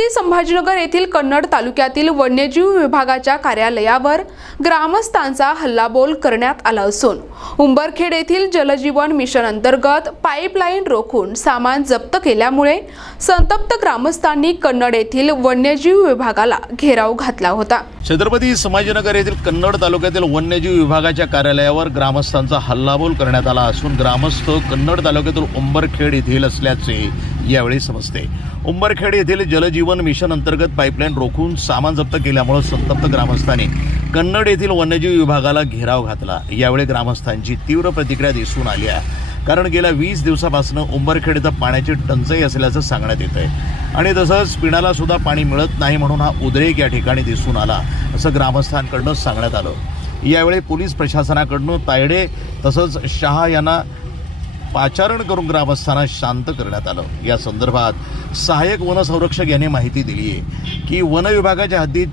छत्रपती संभाजीनगर येथील कन्नड तालुक्यातील वन्यजीव विभागाच्या कार्यालयावर ग्रामस्थांचा हल्लाबोल करण्यात आला असून उंबरखेड येथील जलजीवन मिशन अंतर्गत पाईपलाईन रोखून सामान जप्त केल्यामुळे संतप्त ग्रामस्थांनी कन्नड येथील वन्यजीव विभागाला घेराव घातला होता. छत्रपती समाजनगर येथील कन्नड तालुक्यातील वन्यजीव विभागाच्या कार्यालयावर ग्रामस्थांचा हल्लाबोल करण्यात आला असून ग्रामस्थ कन्नड तालुक्यातील उंबरखेड येथील असल्याचे यावेळी समजते. उंबरखेड येथील जलजीवन मिशन अंतर्गत पाईपलाईन रोखून सामान जप्त केल्यामुळे संतप्त ग्रामस्थांनी कन्नड येथील वन्यजीव विभागाला घेराव घातला. यावेळी ग्रामस्थांची तीव्र प्रतिक्रिया दिसून आली आहे. कारण गेल्या वीस दिवसापासून उंबरखेड इथं पाण्याची टंचाई असल्याचं सांगण्यात येत आहे आणि तसंच पिण्याला सुद्धा पाणी मिळत नाही म्हणून हा उद्रेक या ठिकाणी दिसून आला असं ग्रामस्थांकडनं सांगण्यात आलं. यावेळी पोलीस प्रशासनाकडनं तायडे तसंच शहा यांना पाचारण करून ग्रामस्थांना शांत करण्यात आलं. या संदर्भात सहाय्यक वनसंरक्षक यांनी माहिती दिली आहे की वन विभागाच्या हद्दीत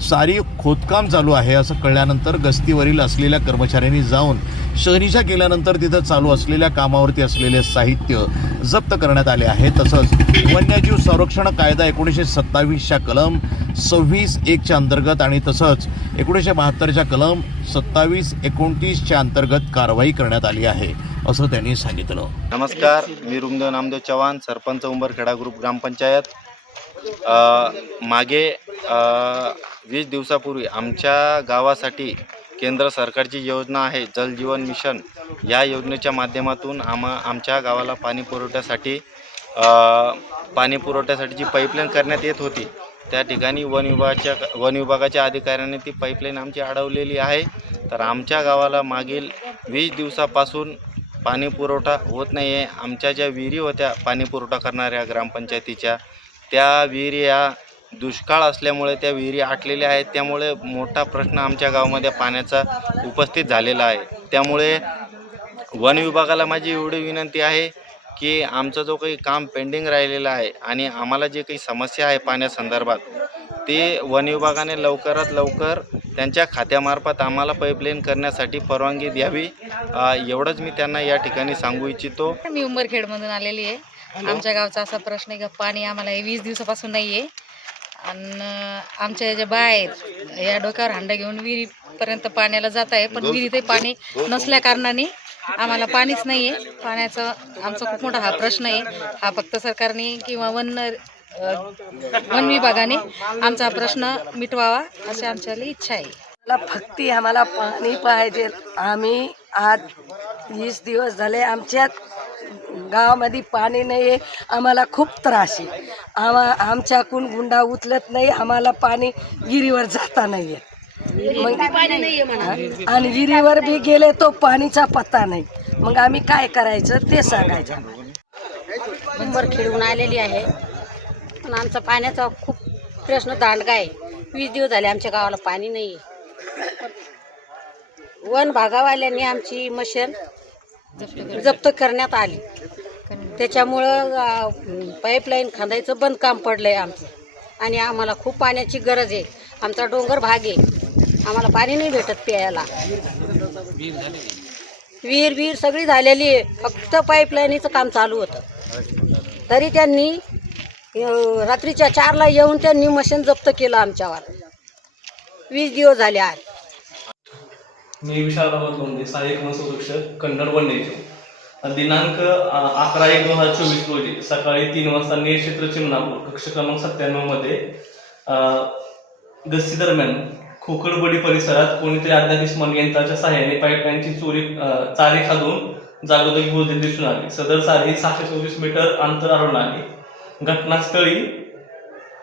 सारी खोदकाम चालू आहे असं कळल्यानंतर गस्तीवरील असलेल्या कर्मचाऱ्यांनी जाऊन शहरीच्या केल्यानंतर तिथं चालू असलेल्या कामावरती असलेले साहित्य जप्त करण्यात आले आहे. तसंच वन्यजीव संरक्षण कायदा एकोणीसशे सत्तावीसच्या कलम सव्वीस एकच्या अंतर्गत आणि तसंच एकोणीसशे बहात्तरच्या कलम सत्तावीस एकोणतीसच्या अंतर्गत कारवाई करण्यात आली आहे असं त्यांनी सांगितलं. नमस्कार मी रुमदेव नामदेव चव्हाण सरपंच उंबरखेडा ग्रुप ग्रामपंचायत. मागे वीस दिवसापूर्वी आमच्या गावासाठी केंद्र सरकारची योजना आहे जल जीवन मिशन. या योजनेच्या माध्यमातून आम्हा आमच्या गावाला पाणी पुरवठ्यासाठी पाणी पुरवठ्यासाठी जी पाईपलाईन करण्यात येत होती. त्या ठिकाणी वन विभागाच्या वन विभागाच्या अधिकाऱ्यांनी ती पाईपलाईन आमची अडवलेली आहे. तर आमच्या गावाला मागील वीस दिवसापासून पाणी पुरवठा होत नाही आहे आमच्या ज्या विहिरी होत्या पाणी पुरवठा करणाऱ्या ग्रामपंचायतीच्या त्या विहिरी या दुष्काळ असल्यामुळे त्या विहिरी आटलेल्या आहेत. त्यामुळे मोठा प्रश्न आमच्या गावामध्ये पाण्याचा उपस्थित झालेला आहे. त्यामुळे वन विभागाला माझी एवढी विनंती आहे की आमचं जो काही काम पेंडिंग राहिलेलं आहे आणि आम्हाला जे काही समस्या आहे पाण्यासंदर्भात ते वन विभागाने लवकरात लवकर त्यांच्या खात्यामार्फत आम्हाला पाईपलाईन करण्यासाठी परवानगी द्यावी. एवढंच मी त्यांना या ठिकाणी सांगू इच्छितो. मी उंबरखेडमधून आलेली आहे. आमच्या गावचा असा प्रश्न आहे का पाणी आम्हाला हे वीस दिवसापासून नाही आहे आणि आमच्या ज्या बाहेर या डोक्यावर हांडा घेऊन विहिरीपर्यंत पाण्याला जात आहे. पण विहिरीतही पाणी नसल्या कारणाने आम्हाला पाणीच नाही आहे पाण्याचा आमचा खूप मोठा हा प्रश्न आहे. हा फक्त सरकारने किंवा वन वन विभागाने आमचा प्रश्न मिटवावा अशी आमच्याली इच्छा आहे. मला फक्त आम्हाला पाणी पाहिजे. आम्ही आज वीस दिवस झाले आमच्यात. गावामध्ये पाणी नाही आहे आम्हाला खूप त्रास आहे. आम्हा आमच्याकडून गुंडा उचलत नाही आम्हाला पाणी विहिरीवर जाता नाही येत मग आणि विहिरीवर बी गेले तो पाणीचा पत्ता नाही. मग आम्ही काय करायचं ते सांगायचं आम्हाला. उंबर खेळून आलेली आहे. पण आमचा पाण्याचा खूप प्रश्न दांडगा आहे. वीस दिवस झाले आमच्या गावाला पाणी नाही आहे वन भागावाल्यांनी आमची मशीन जप्त करण्यात आली. त्याच्यामुळं पाईपलाईन खांदायचं बंद काम पडलं आहे आमचं. आणि आम्हाला खूप पाण्याची गरज आहे. आमचा डोंगर भाग आहे. आम्हाला पाणी नाही भेटत प्यायला. विहीर विहीर सगळी झालेली आहे. फक्त पाईपलाईनीचं काम चालू होतं. तरी त्यांनी रात्रीच्या चारला येऊन त्यांनी मशीन जप्त केलं आमच्यावर. वीस दिवस झाले आज. मी विशाल रावत गोंदे सहाय्यक वनसंरक्षक कन्नड वन्यजीव. दिनांक अकरा एक दोन हजार चोवीस रोजी सकाळी तीन वाजता नेर क्षेत्र चिमणापूर कक्ष क्रमांक सत्त्याण्णवमध्ये गस्ती दरम्यान खोकडबडी परिसरात कोणीतरी अज्ञात इस्मान यंत्राच्या सहाय्याने पाईपलाईनची चोरी चारी खादून जागोजागी बोलते दिसून आली. सदर चारी सहाशे चोवीस मीटर अंतर आढळून आली. घटनास्थळी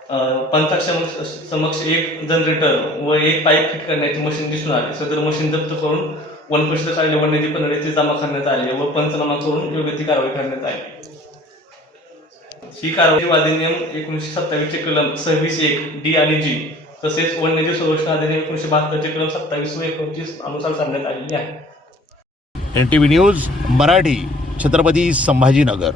पंचाक समक्ष एक जनरेटर व एक पाईप फिट करण्याची मशीन दिसून आली. सदर मशीन जप्त करून वन परिषद कार्यालय निधी कन्नड येथे जमा करण्यात आली व पंचनामा करून योग्य ती कारवाई करण्यात आली. ही कारवाई अधिनियम एकोणीसशे सत्तावीसचे कलम सव्वीस एक डी आणि जी तसेच वन्यजीव संरक्षण अधिनियम एकोणीसशे बहात्तरचे कलम सत्तावीस व एकोणतीस अनुसार करण्यात आलेली आहे. N T V news Marathi Chhatrapati Sambhajinagar.